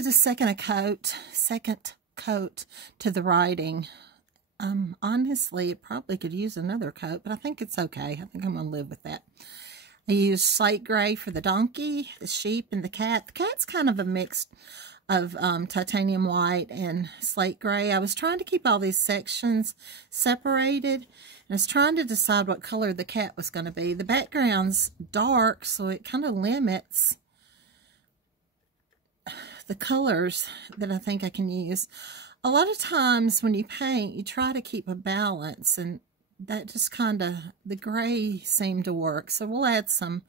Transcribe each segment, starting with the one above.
added a second coat to the writing. Honestly, it probably could use another coat, but I think it's okay. I think I'm going to live with that. I used slate gray for the donkey, the sheep, and the cat. The cat's kind of a mix of titanium white and slate gray. I was trying to keep all these sections separated, and I was trying to decide what color the cat was going to be. The background's dark, so it kind of limits the colors that I think I can use. A lot of times when you paint, you try to keep a balance, and that just kind of, the gray seemed to work. So we'll add some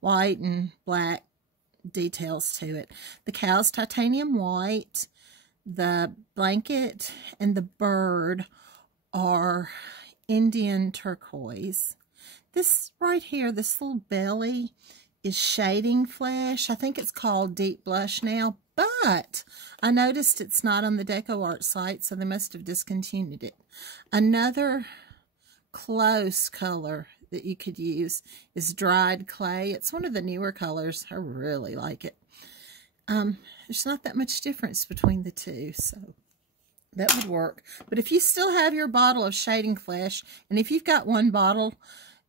white and black details to it. The cow's titanium white, the blanket and the bird are Indian turquoise. This right here, this little belly is Shading Flesh. I think it's called Deep Blush now, but I noticed it's not on the DecoArt site, so they must have discontinued it. Another close color that you could use is Dried Clay. It's one of the newer colors. I really like it. There's not that much difference between the two, so that would work. But if you still have your bottle of Shading Flesh, and if you've got one bottle,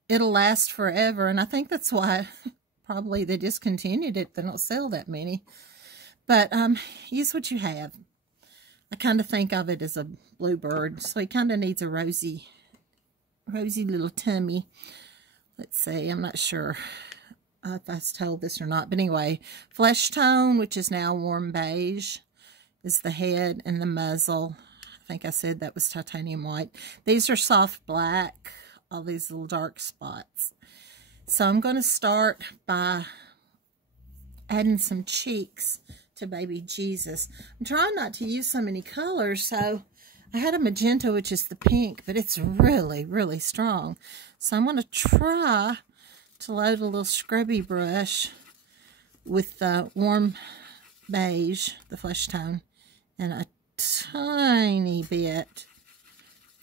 it'll last forever, and I think that's why probably they discontinued it. They don't sell that many. But use what you have. I kind of think of it as a bluebird, so he kind of needs a rosy little tummy. Let's see, I'm not sure if I was told this or not, but anyway, Flesh Tone, which is now Warm Beige, is the head and the muzzle. I think I said that was titanium white. These are soft black, all these little dark spots. So I'm going to start by adding some cheeks to baby Jesus. I'm trying not to use so many colors, so I had a magenta, which is the pink, but it's really, really strong. So I'm going to try to load a little scrubby brush with the Warm Beige, the Flesh Tone, and a tiny bit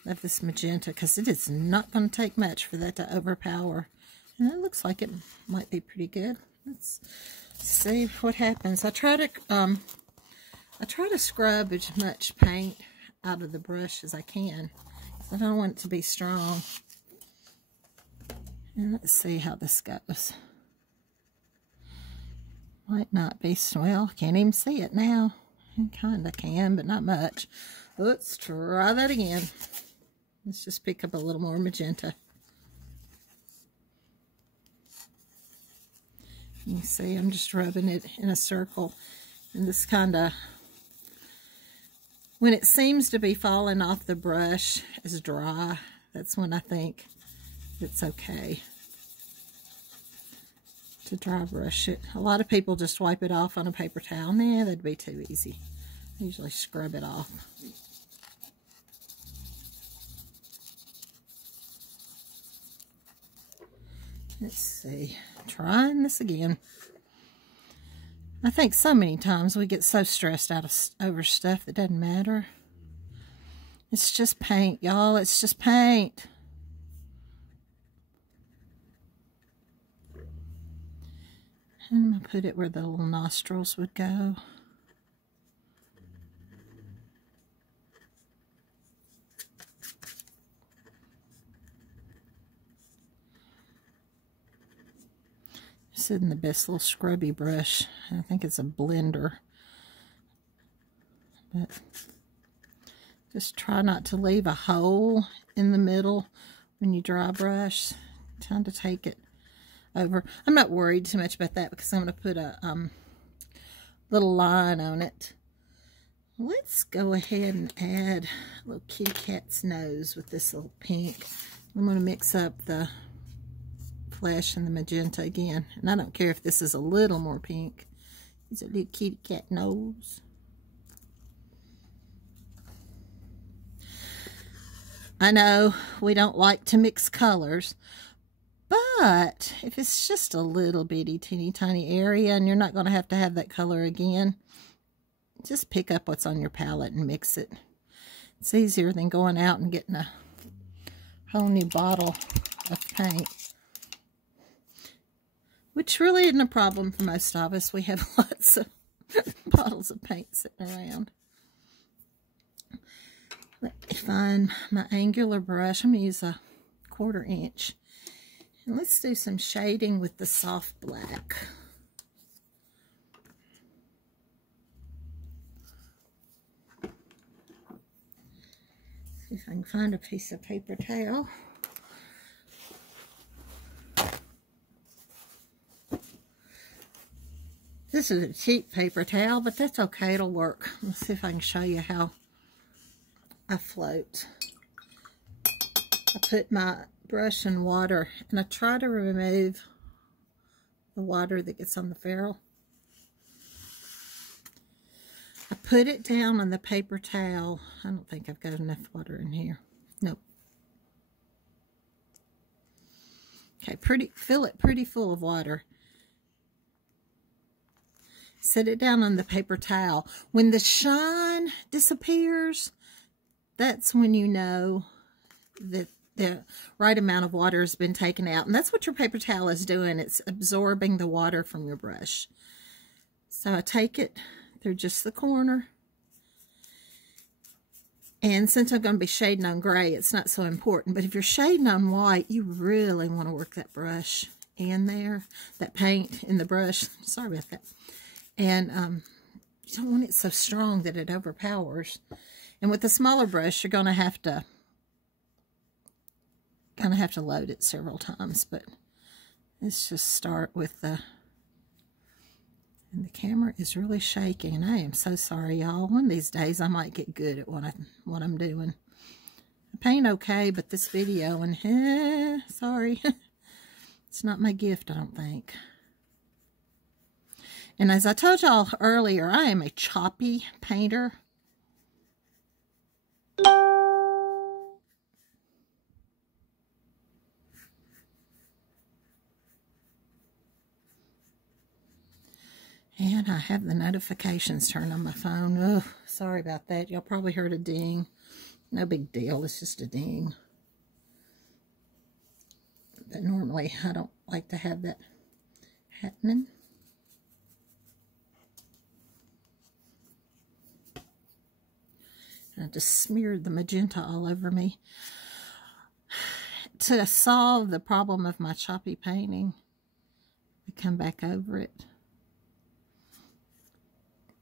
of this magenta, because it is not going to take much for that to overpower. And it looks like it might be pretty good. Let's see what happens. I try to scrub as much paint out of the brush as I can. I don't want it to be strong. And let's see how this goes. Might not be, well, can't even see it now. I kind of can, but not much. Let's try that again. Let's just pick up a little more magenta. You see, I'm just rubbing it in a circle. And this kind of, when it seems to be falling off the brush is dry, that's when I think it's okay to dry brush it. A lot of people just wipe it off on a paper towel. Nah, that'd be too easy. I usually scrub it off. Let's see. Trying this again. I think so many times we get so stressed out over stuff that doesn't matter. It's just paint, y'all. It's just paint. And I'm going to put it where the little nostrils would go. This isn't the best little scrubby brush. I think it's a blender. But just try not to leave a hole in the middle when you dry brush. Trying to take it over. I'm not worried too much about that because I'm going to put a little line on it. Let's go ahead and add a little kitty cat's nose with this little pink. I'm going to mix up the flesh and the magenta again. And I don't care if this is a little more pink. It's a little kitty cat nose. I know we don't like to mix colors, but if it's just a little bitty teeny tiny area and you're not going to have that color again, just pick up what's on your palette and mix it. It's easier than going out and getting a whole new bottle of paint, which really isn't a problem for most of us. We have bottles of paint sitting around. Let me find my angular brush. I'm going to use a 1/4 inch. And let's do some shading with the soft black. See if I can find a piece of paper towel. This is a cheap paper towel, but that's okay, it'll work. Let's see if I can show you how I float. I put my brush in water and I try to remove the water that gets on the ferrule. I put it down on the paper towel. I don't think I've got enough water in here. Nope. Okay, fill it pretty full of water. Set it down on the paper towel. When the shine disappears, that's when you know that the right amount of water has been taken out. And that's what your paper towel is doing. It's absorbing the water from your brush. So I take it through just the corner. And since I'm going to be shading on gray, it's not so important. But if you're shading on white, you really want to work that brush in there, that paint in the brush. Sorry about that. And you don't want it so strong that it overpowers. And with the smaller brush, you're going to have to load it several times. But let's just start with the... And the camera is really shaking, and I am so sorry, y'all. One of these days, I might get good at what I'm doing. I paint okay, but this video, and sorry, it's not my gift, I don't think. And as I told y'all earlier, I am a choppy painter. And I have the notifications turned on my phone. Oh, sorry about that. Y'all probably heard a ding. No big deal. It's just a ding. But normally, I don't like to have that happening. I just smeared the magenta all over me. To solve the problem of my choppy painting, I come back over it.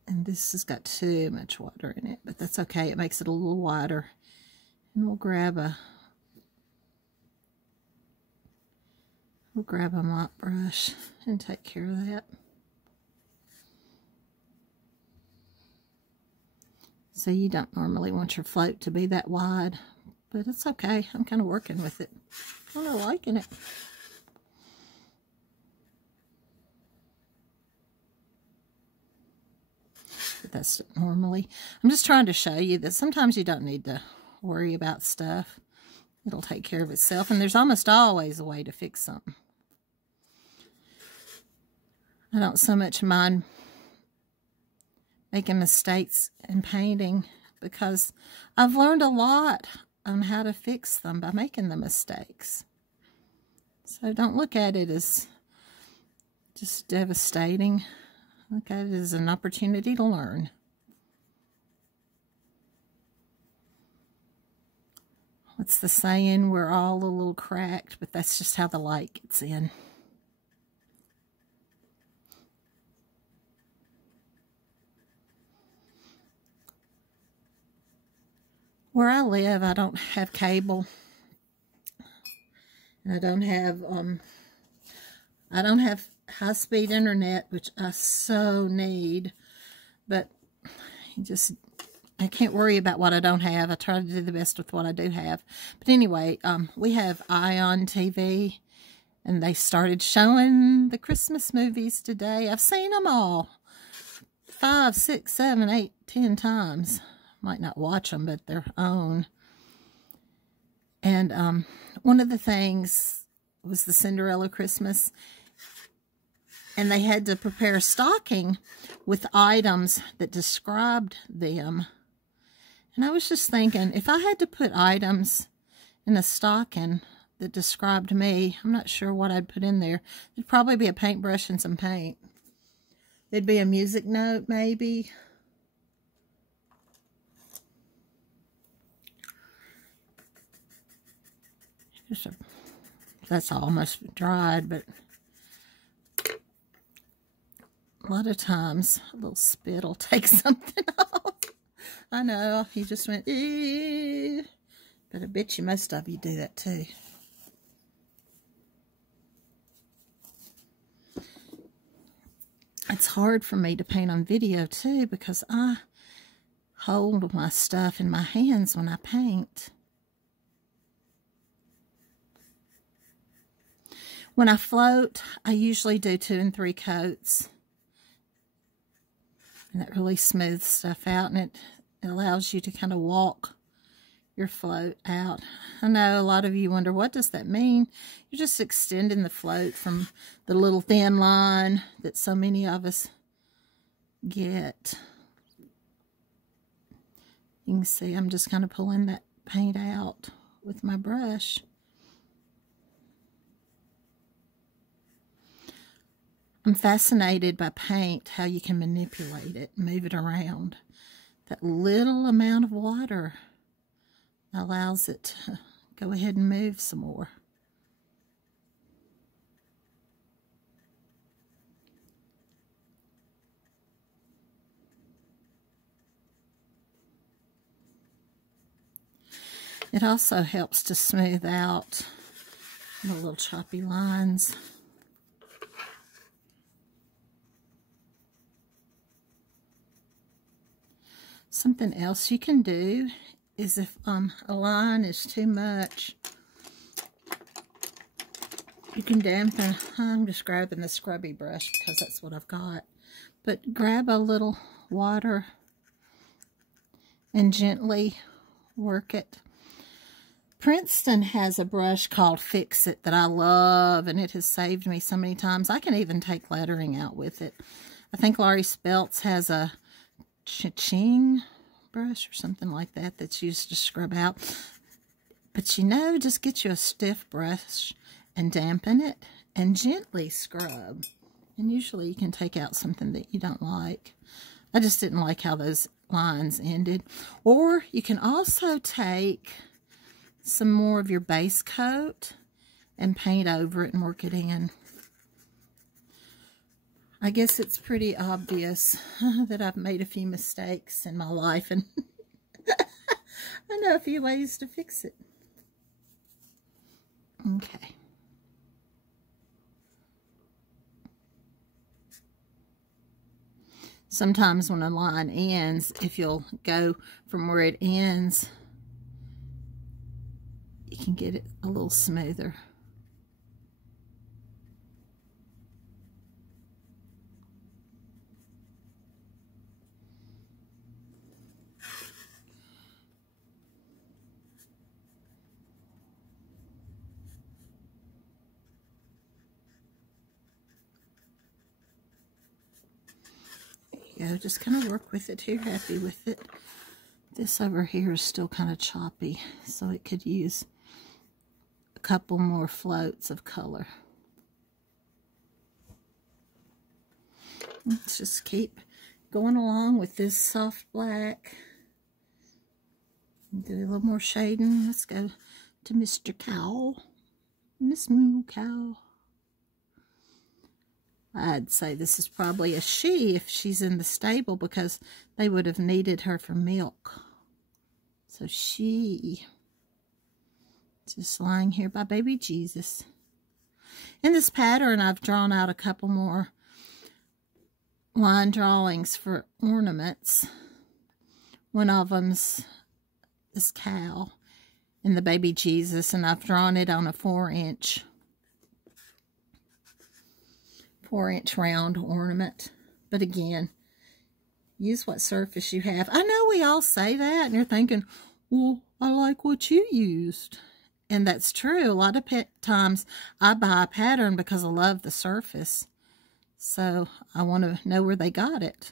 And this has got too much water in it, but that's okay. It makes it a little wider. And we'll grab a mop brush and take care of that. So you don't normally want your float to be that wide, but it's okay. I'm kind of working with it. I'm kind of liking it. But that's normally. I'm just trying to show you that sometimes you don't need to worry about stuff. It'll take care of itself, and there's almost always a way to fix something. I don't so much mind making mistakes in painting because I've learned a lot on how to fix them by making the mistakes. So don't look at it as just devastating. Look at it as an opportunity to learn. What's the saying? We're all a little cracked, but that's just how the light gets in. Where I live, I don't have cable. And I don't have high-speed internet, which I so need. But I can't worry about what I don't have. I try to do the best with what I do have. But anyway, we have Ion TV, and they started showing the Christmas movies today. I've seen them all 5, 6, 7, 8, 10 times. Might not watch them, but they're on. And one of the things was the Cinderella Christmas. And they had to prepare a stocking with items that described them. And I was just thinking, if I had to put items in a stocking that described me, I'm not sure what I'd put in there. It'd probably be a paintbrush and some paint. there'd be a music note maybe. That's almost dried, but a lot of times a little spit will take something off. I know, you just went, eee. But I bet you most of you do that too. It's hard for me to paint on video too because I hold my stuff in my hands when I paint. When I float, I usually do 2 and 3 coats. And that really smooths stuff out, and it allows you to kind of walk your float out. I know a lot of you wonder, what does that mean? You're just extending the float from the little thin line that so many of us get. You can see I'm just kind of pulling that paint out with my brush. I'm fascinated by paint, how you can manipulate it, move it around. That little amount of water allows it to go ahead and move some more. It also helps to smooth out the little choppy lines. Something else you can do is if a line is too much, you can dampen. I'm just grabbing the scrubby brush because that's what I've got. But grab a little water and gently work it. Princeton has a brush called Fix It that I love, and it has saved me so many times. I can even take lettering out with it. I think Laurie Speltz has a Cha-Ching brush or something like that that's used to scrub out. But you know, just get you a stiff brush and dampen it and gently scrub. And usually you can take out something that you don't like. I just didn't like how those lines ended. Or you can also take some more of your base coat and paint over it and work it in. I guess it's pretty obvious that I've made a few mistakes in my life, and I know a few ways to fix it. Okay. Sometimes when a line ends, if you'll go from where it ends, you can get it a little smoother. Go, just kind of work with it till you're happy with it. This over here is still kind of choppy, so it could use a couple more floats of color. Let's just keep going along with this soft black. Do a little more shading. Let's go to Mr. Cow. Miss Moo Cow. I'd say this is probably a she if she's in the stable, because they would have needed her for milk. So she, just lying here by baby Jesus. In this pattern, I've drawn out a couple more line drawings for ornaments. One of them's this cow and the baby Jesus, and I've drawn it on a 4-inch round ornament. But again, use what surface you have. I know we all say that, and you're thinking, well, I like what you used. And that's true. A lot of times I buy a pattern because I love the surface. So I want to know where they got it.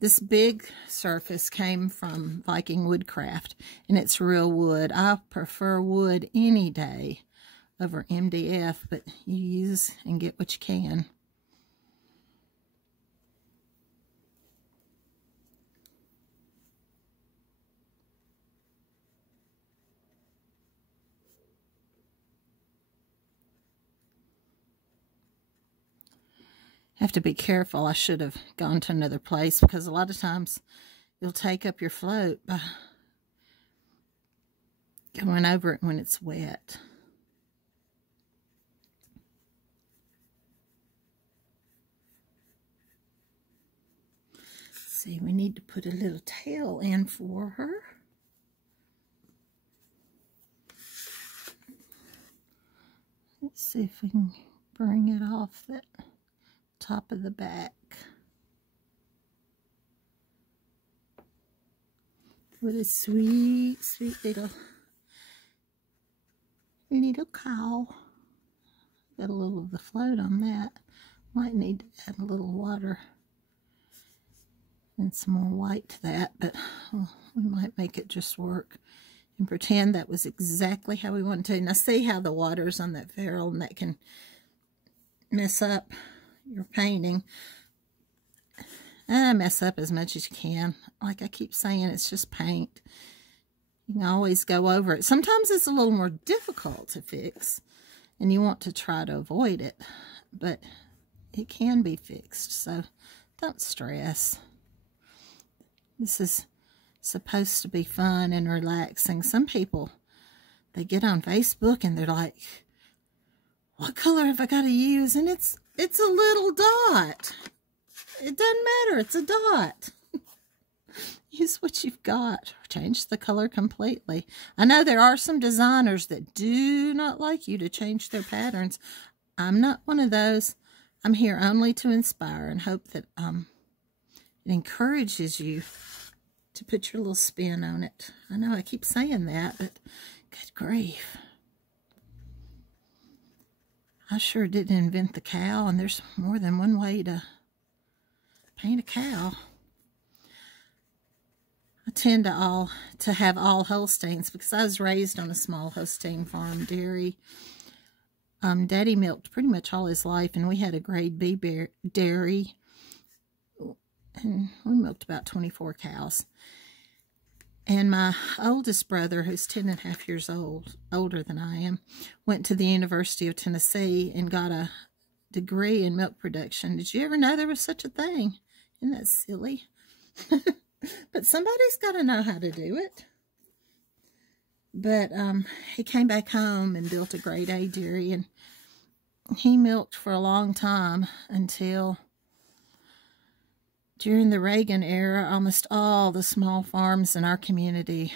This big surface came from Viking Woodcraft, and it's real wood. I prefer wood any day over MDF, but you use and get what you can. have to be careful. I should have gone to another place because a lot of times you'll take up your float by going over it when it's wet. See, we need to put a little tail in for her. Let's see if we can bring it off that top of the back. What a sweet, sweet little cow. Got a little of the float on that. Might need to add a little water and some more white to that, but we might make it just work and pretend that was exactly how we want to. Now see how the water's on that ferrule, and that can mess up your painting. Mess up as much as you can. Like I keep saying, it's just paint. You can always go over it. Sometimes it's a little more difficult to fix, and you want to try to avoid it, but it can be fixed, so don't stress. This is supposed to be fun and relaxing. Some people, they get on Facebook and they're like, what color have I got to use? And it's a little dot. It doesn't matter. It's a dot. Use what you've got. Change the color completely. I know there are some designers that do not like you to change their patterns. I'm not one of those. I'm here only to inspire and hope that it encourages you to put your little spin on it. I know I keep saying that, but good grief. I sure didn't invent the cow, and there's more than one way to paint a cow. I tend to have all Holsteins because I was raised on a small Holstein farm dairy. Daddy milked pretty much all his life, and we had a grade B dairy. And we milked about 24 cows. And my oldest brother, who's 10.5 years older than I am, went to the University of Tennessee and got a degree in milk production. Did you ever know there was such a thing? Isn't that silly? But somebody's got to know how to do it. But he came back home and built a grade A dairy, and he milked for a long time until during the Reagan era, almost all the small farms in our community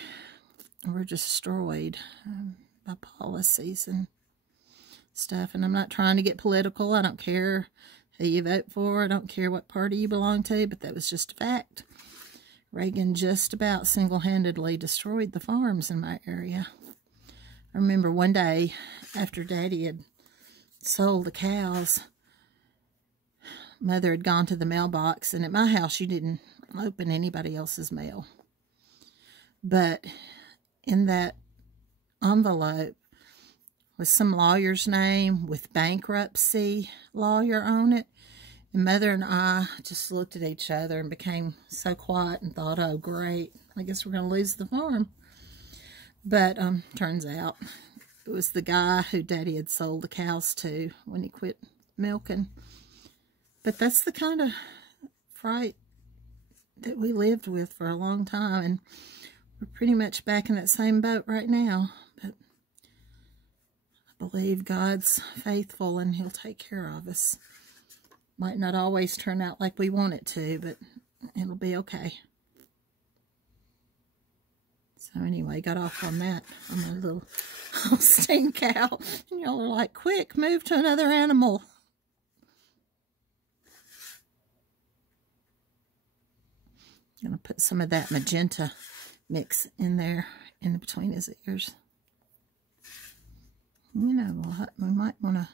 were destroyed by policies and stuff. And I'm not trying to get political. I don't care who you vote for. I don't care what party you belong to, but that was just a fact. Reagan just about single-handedly destroyed the farms in my area. I remember one day after Daddy had sold the cows, Mother had gone to the mailbox, and at my house you didn't open anybody else's mail. But in that envelope was some lawyer's name with bankruptcy lawyer on it. And Mother and I just looked at each other and became so quiet and thought, oh, great, I guess we're going to lose the farm. But turns out it was the guy who Daddy had sold the cows to when he quit milking. But that's the kind of fright that we lived with for a long time. And we're pretty much back in that same boat right now. But I believe God's faithful and He'll take care of us. Might not always turn out like we want it to, but it'll be okay. So anyway, got off on that, on my little Holstein cow. And y'all are like, quick, move to another animal. I'm going to put some of that magenta mix in there, in between his ears. You know, we might want to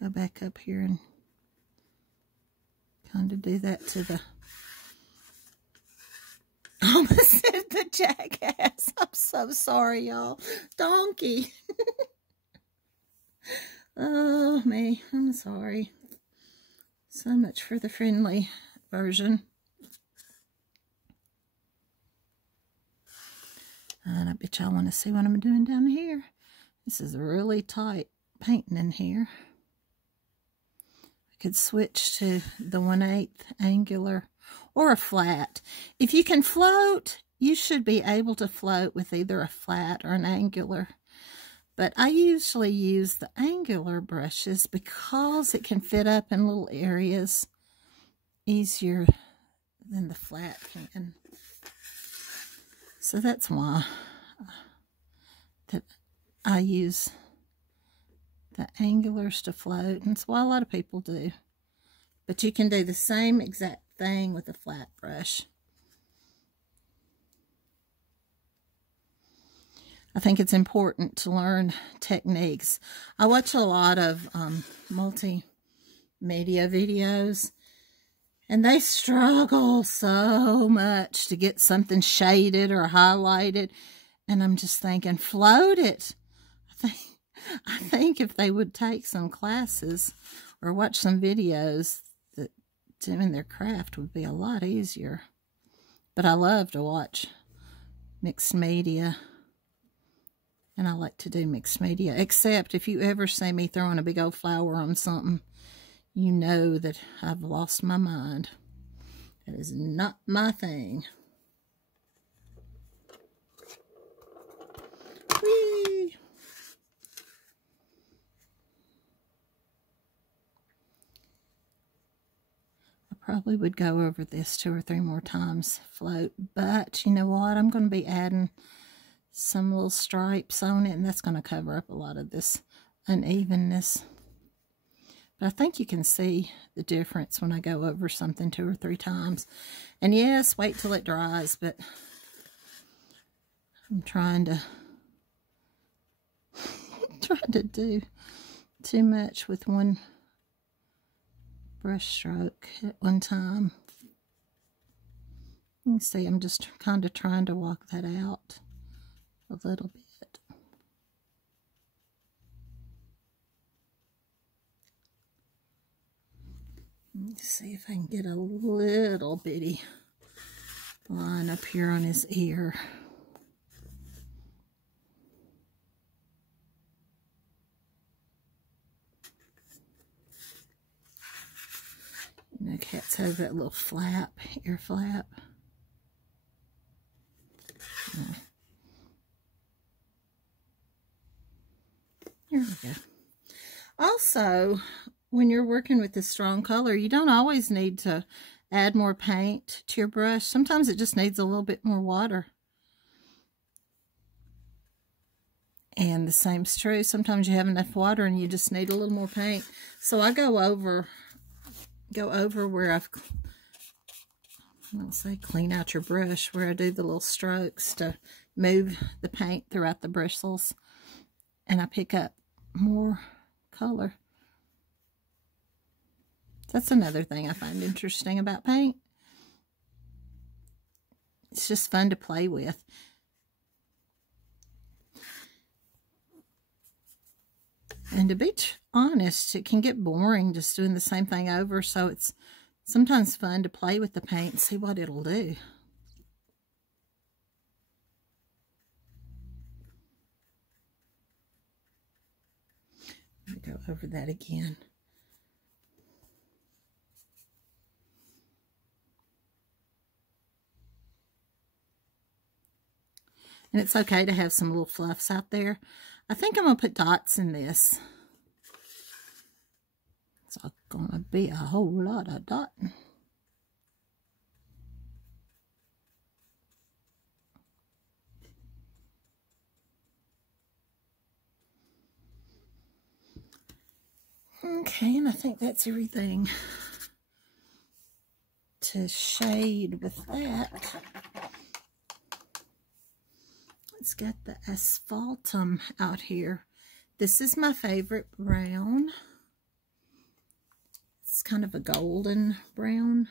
go back up here and kind of do that to the, almost said the jackass. I'm so sorry, y'all. Donkey. Oh, me. I'm sorry. So much for the friendly version. And I bet y'all want to see what I'm doing down here. This is really tight painting in here, could switch to the 1/8 angular or a flat. If you can float, you should be able to float with either a flat or an angular. But I usually use the angular brushes because it can fit up in little areas easier than the flat can. So that's why that I use the angulars to float, and it's why a lot of people do. But you can do the same exact thing with a flat brush. I think it's important to learn techniques. I watch a lot of multimedia videos, and they struggle so much to get something shaded or highlighted. And I'm just thinking, float it. I think if they would take some classes or watch some videos, that doing their craft would be a lot easier. But I love to watch mixed media. And I like to do mixed media, except if you ever see me throwing a big old flower on something, you know that I've lost my mind. That is not my thing. Whee! I probably would go over this 2 or 3 more times, float, but you know what? I'm going to be adding some little stripes on it, and that's going to cover up a lot of this unevenness. But I think you can see the difference when I go over something 2 or 3 times. And yes, wait till it dries, but I'm trying to do too much with one brush stroke at one time. You can see I'm just kind of trying to walk that out a little bit. Let's see if I can get a little bitty line up here on his ear. You know, cats have that little flap, ear flap. Yeah. Here we go. Also, when you're working with this strong color, you don't always need to add more paint to your brush. Sometimes it just needs a little bit more water. And the same's true. Sometimes you have enough water and you just need a little more paint. So I go over where I'll say clean out your brush, where I do the little strokes to move the paint throughout the bristles, and I pick up more color. That's another thing I find interesting about paint. It's just fun to play with. And to be honest, it can get boring just doing the same thing over, so it's sometimes fun to play with the paint and see what it'll do. Let me go over that again. And it's okay to have some little fluffs out there. I think I'm going to put dots in this. It's going to be a whole lot of dotting. Okay, and I think that's everything to shade with that. Let's get the asphaltum out here. This is my favorite brown. It's kind of a golden brown.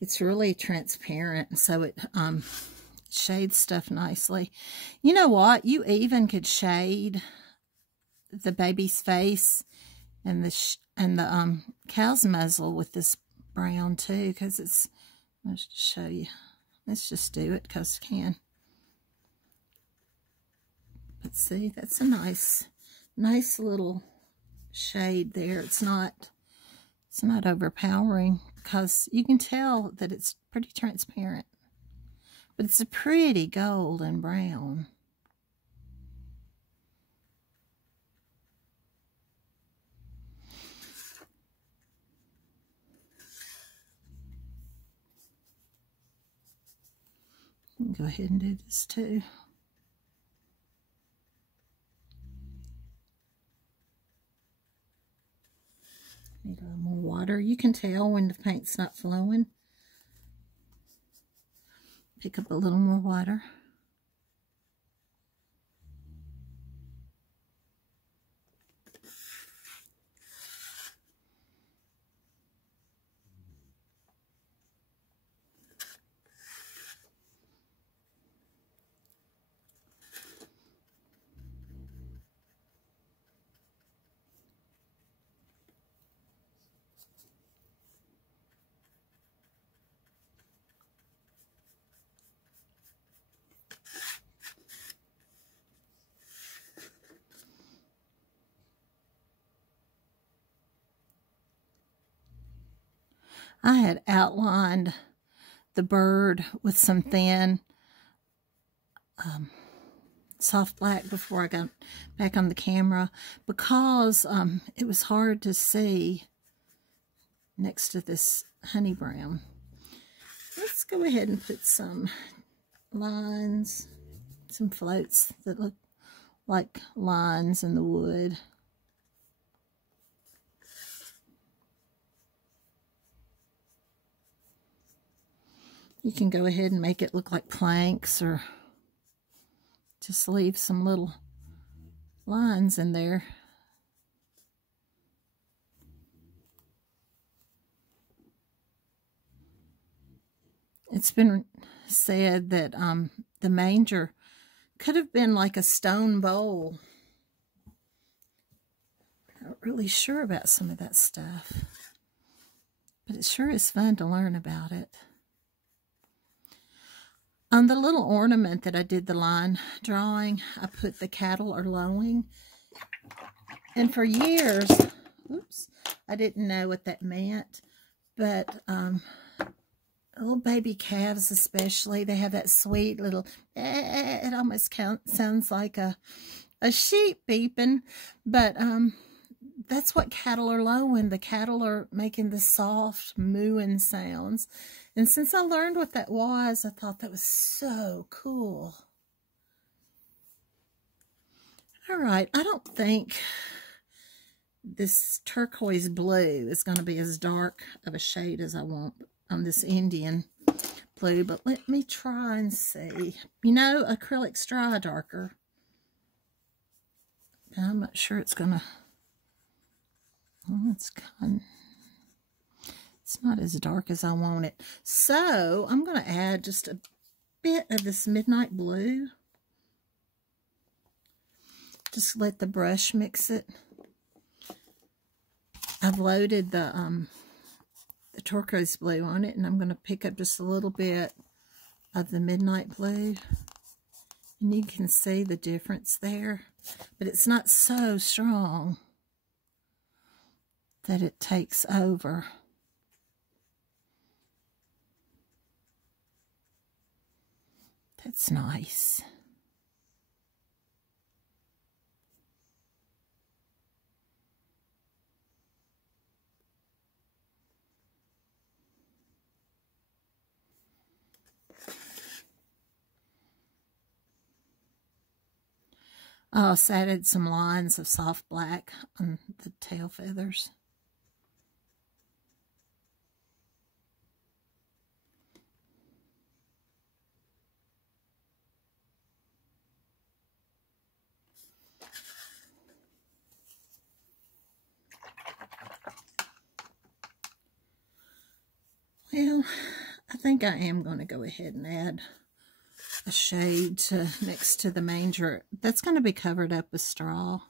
It's really transparent, so it shades stuff nicely. You know what? You even could shade the baby's face and the cow's muzzle with this brown too, because it's Let's just show you. Let's just do it because I can. But see, that's a nice little shade there. It's not overpowering because you can tell that it's pretty transparent. But it's a pretty golden brown. Go ahead and do this too. Need a little more water. You can tell when the paint's not flowing. Pick up a little more water. I had outlined the bird with some thin soft black before I got back on the camera because it was hard to see next to this honey brown. Let's go ahead and put some lines, some floats that look like lines in the wood. You can go ahead and make it look like planks or just leave some little lines in there. It's been said that the manger could have been like a stone bowl. I'm not really sure about some of that stuff, but it sure is fun to learn about it. On the little ornament that I did the line drawing, I put the cattle are lowing. And for years, oops, I didn't know what that meant. But little baby calves especially, they have that sweet little, it almost sounds like a sheep beeping. But that's what cattle are lowing. The cattle are making the soft mooing sounds. And since I learned what that was, I thought that was so cool. All right, I don't think this turquoise blue is going to be as dark of a shade as I want on this Indian blue, but let me try and see. You know, acrylics dry darker. I'm not sure it's going to... Oh, it's not as dark as I want it. So I'm going to add just a bit of this midnight blue. Just let the brush mix it. I've loaded the turquoise blue on it, and I'm going to pick up just a little bit of the midnight blue. And you can see the difference there. But it's not so strong that it takes over. That's nice. I also added some lines of soft black on the tail feathers. Well, I think I am going to go ahead and add a shade next to the manger. That's going to be covered up with straw,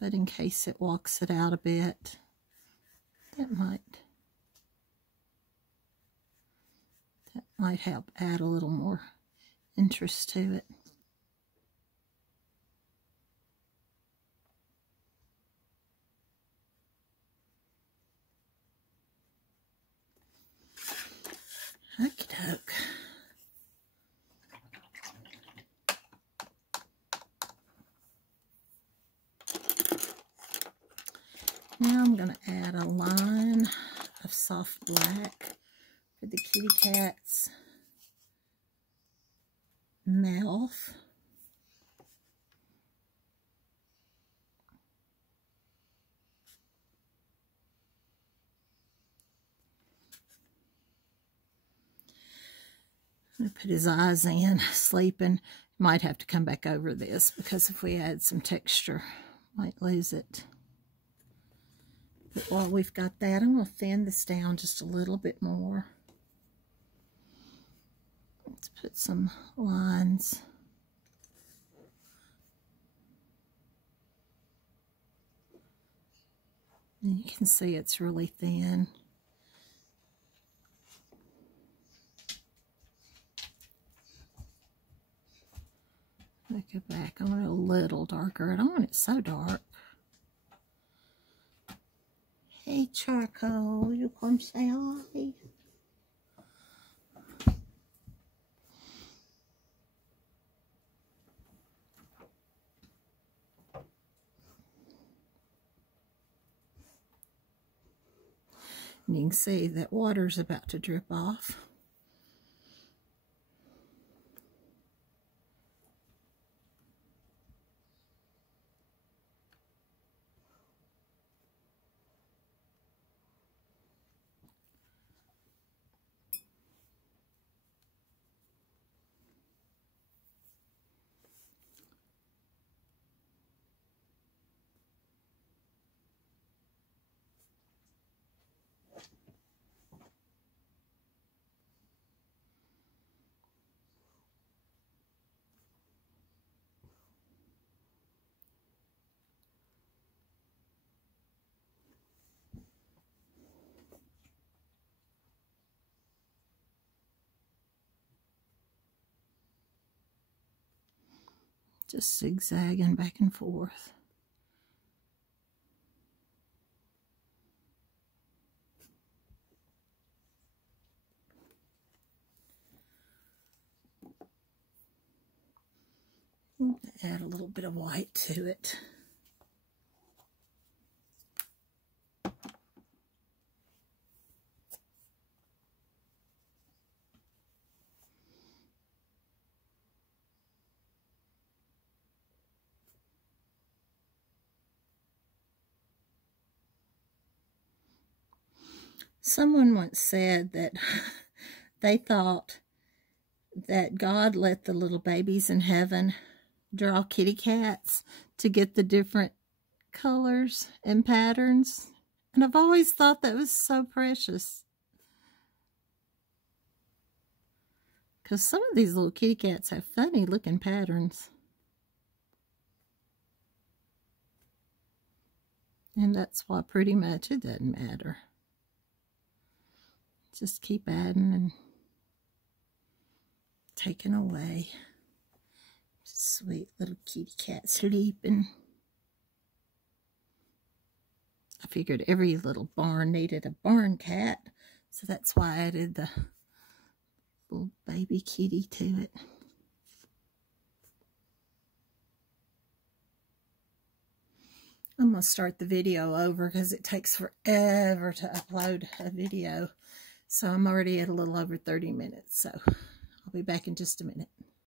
but in case it walks it out a bit, that might Might help add a little more interest to it. Okie doke. Now I'm going to add a line of soft black for the kitty cat's mouth. I'm going to put his eyes in, sleeping. Might have to come back over this because if we add some texture, might lose it. But while we've got that, I'm going to thin this down just a little bit more. Let's put some lines. And you can see it's really thin. I go back. I want it a little darker. I don't want it so dark. Hey, Charcoal, you come say hi. And you can see that water's about to drip off. Just zigzagging back and forth. Add a little bit of white to it. Someone once said that they thought that God let the little babies in heaven draw kitty cats to get the different colors and patterns. And I've always thought that was so precious. Because some of these little kitty cats have funny looking patterns. And that's why pretty much it doesn't matter. Just keep adding and taking away. Sweet little kitty cat sleeping. I figured every little barn needed a barn cat, so that's why I added the little baby kitty to it. I'm going to start the video over because it takes forever to upload a video. So I'm already at a little over 30 minutes, so I'll be back in just a minute.